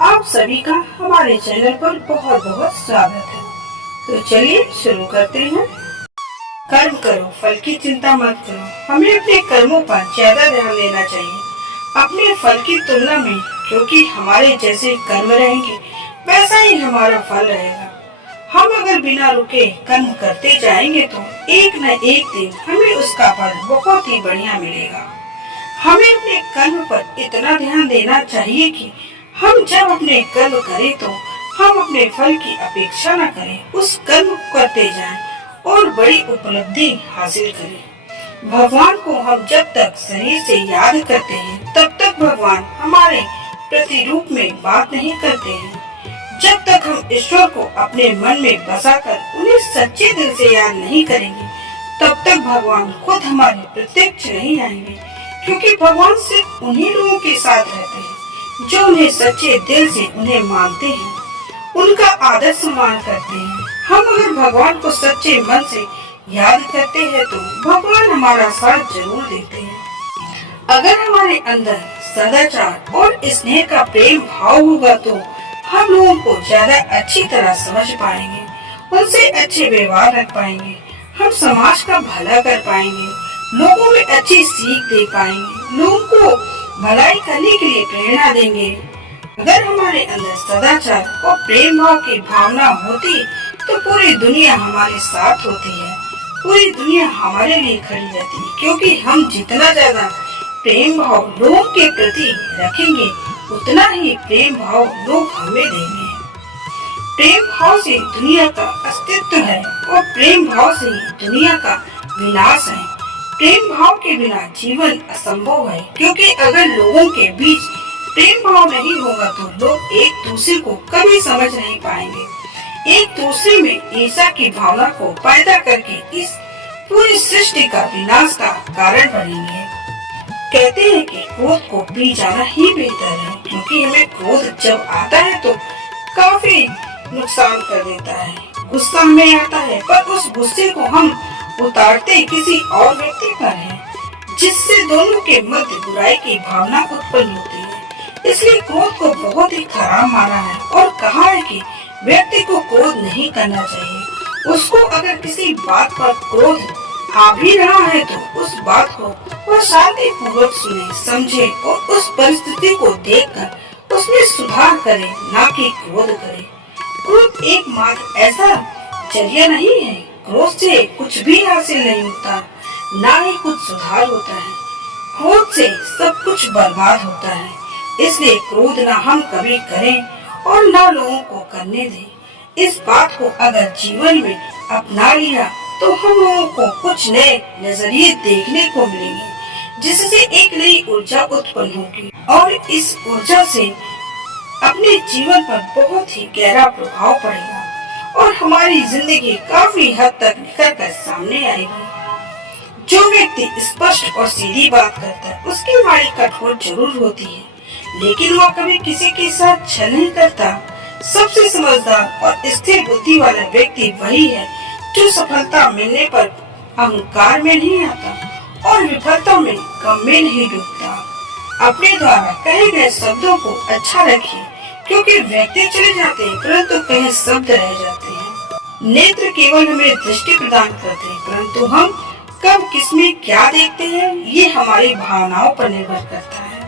आप सभी का हमारे चैनल पर बहुत बहुत स्वागत है। तो चलिए शुरू करते हैं। कर्म करो, फल की चिंता मत करो। हमें अपने कर्मों पर ज्यादा ध्यान देना चाहिए अपने फल की तुलना में, क्योंकि हमारे जैसे कर्म रहेंगे वैसा ही हमारा फल रहेगा। हम अगर बिना रुके कर्म करते जाएंगे तो एक न एक दिन हमें उसका फल बहुत ही बढ़िया मिलेगा। हमें अपने कर्म पर इतना ध्यान देना चाहिए कि हम जब अपने कर्म करें तो हम अपने फल की अपेक्षा न करें, उस कर्म को करते जाएं और बड़ी उपलब्धि हासिल करें। भगवान को हम जब तक शरीर से याद करते हैं तब तक भगवान हमारे प्रतिरूप में बात नहीं करते हैं। जब तक हम ईश्वर को अपने मन में बसाकर उन्हें सच्चे दिल से याद नहीं करेंगे तब तक भगवान खुद हमारे प्रत्यक्ष नहीं आएंगे, क्योंकि भगवान सिर्फ उन्हीं लोगों के साथ रहते हैं जो उन्हें सच्चे दिल से उन्हें मानते हैं, उनका आदर सम्मान करते हैं। हम अगर भगवान को सच्चे मन से याद करते हैं तो भगवान हमारा साथ जरूर देते हैं। अगर हमारे अंदर सदाचार और स्नेह का प्रेम भाव होगा तो हम लोगों को ज्यादा अच्छी तरह समझ पाएंगे, उनसे अच्छे व्यवहार रख पाएंगे, हम समाज का भला कर पाएंगे, लोगों में अच्छी सीख दे पाएंगे, लोगों को भलाई करने के लिए प्रेरणा देंगे। अगर हमारे अंदर सदाचार और प्रेम भाव की भावना होती तो पूरी दुनिया हमारे साथ होती है, पूरी दुनिया हमारे लिए खड़ी रहती है, क्योंकि हम जितना ज्यादा प्रेम भाव लोगों के प्रति रखेंगे उतना ही प्रेम भाव लोग हमें देंगे। प्रेम भाव से दुनिया का अस्तित्व है और प्रेम भाव से ही दुनिया का विनाश है। प्रेम भाव के बिना जीवन असंभव है, क्योंकि अगर लोगों के बीच प्रेम भाव नहीं होगा तो लोग एक दूसरे को कभी समझ नहीं पाएंगे, एक दूसरे में ईर्ष्या की भावना को पैदा करके इस पूरी सृष्टि का विनाश का कारण बनेंगे। कहते हैं कि क्रोध को पी जाना ही बेहतर है, क्योंकि हमें क्रोध जब आता है तो काफी नुकसान कर देता है। गुस्सा हमें आता है पर उस गुस्से को हम उतारते किसी और व्यक्ति पर है, जिससे दोनों के मध्य बुराई की भावना उत्पन्न होती है। इसलिए क्रोध को बहुत ही खराब माना है और कहा है कि व्यक्ति को क्रोध नहीं करना चाहिए। उसको अगर किसी बात पर क्रोध आ भी रहा है तो उस बात को वह शांति पूर्वक सुने, समझे और उस परिस्थिति को देखकर उसमें सुधार करे, ना कि क्रोध करे। क्रोध एकमात्र ऐसा जरिया नहीं है, क्रोध से कुछ भी हासिल नहीं होता, ना ही कुछ सुधार होता है। क्रोध से सब कुछ बर्बाद होता है। इसलिए क्रोध ना हम कभी करें और ना लोगों को करने दें। इस बात को अगर जीवन में अपना लिया तो हम लोगों को कुछ नए नजरिए देखने को मिलेंगे, जिससे एक नई ऊर्जा उत्पन्न होगी और इस ऊर्जा से अपने जीवन पर बहुत ही गहरा प्रभाव पड़ेगा और हमारी जिंदगी काफी हद तक निखर कर सामने आएगी। जो व्यक्ति स्पष्ट और सीधी बात करता है उसकी वाणी कठोर जरूर होती है, लेकिन वह कभी किसी के साथ छल नहीं करता। सबसे समझदार और स्थिर बुद्धि वाला व्यक्ति वही है जो सफलता मिलने पर अहंकार में नहीं आता और विफलता में गम में नहीं डूबता। अपने द्वारा कहे गए शब्दों को अच्छा रखिए, क्योंकि व्यक्ति चले जाते हैं परंतु कहे शब्द रह जाते हैं। नेत्र केवल हमें दृष्टि प्रदान करते हैं, परंतु हम कब किसमें क्या देखते हैं ये हमारी भावनाओं पर निर्भर करता है।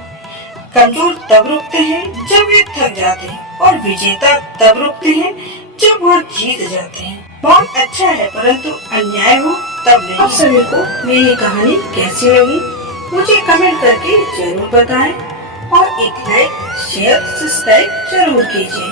कमजोर तब रुकते हैं जब वे थक जाते हैं और विजेता तब रुकते हैं जब वह जीत जाते हैं। बहुत अच्छा है, परंतु अन्याय हो तब नहीं। आप सभी को मेरी कहानी कैसी लगी मुझे कमेंट करके जरूर बताएं और एक लाइक शेयर सब्सक्राइब जरूर कीजिए।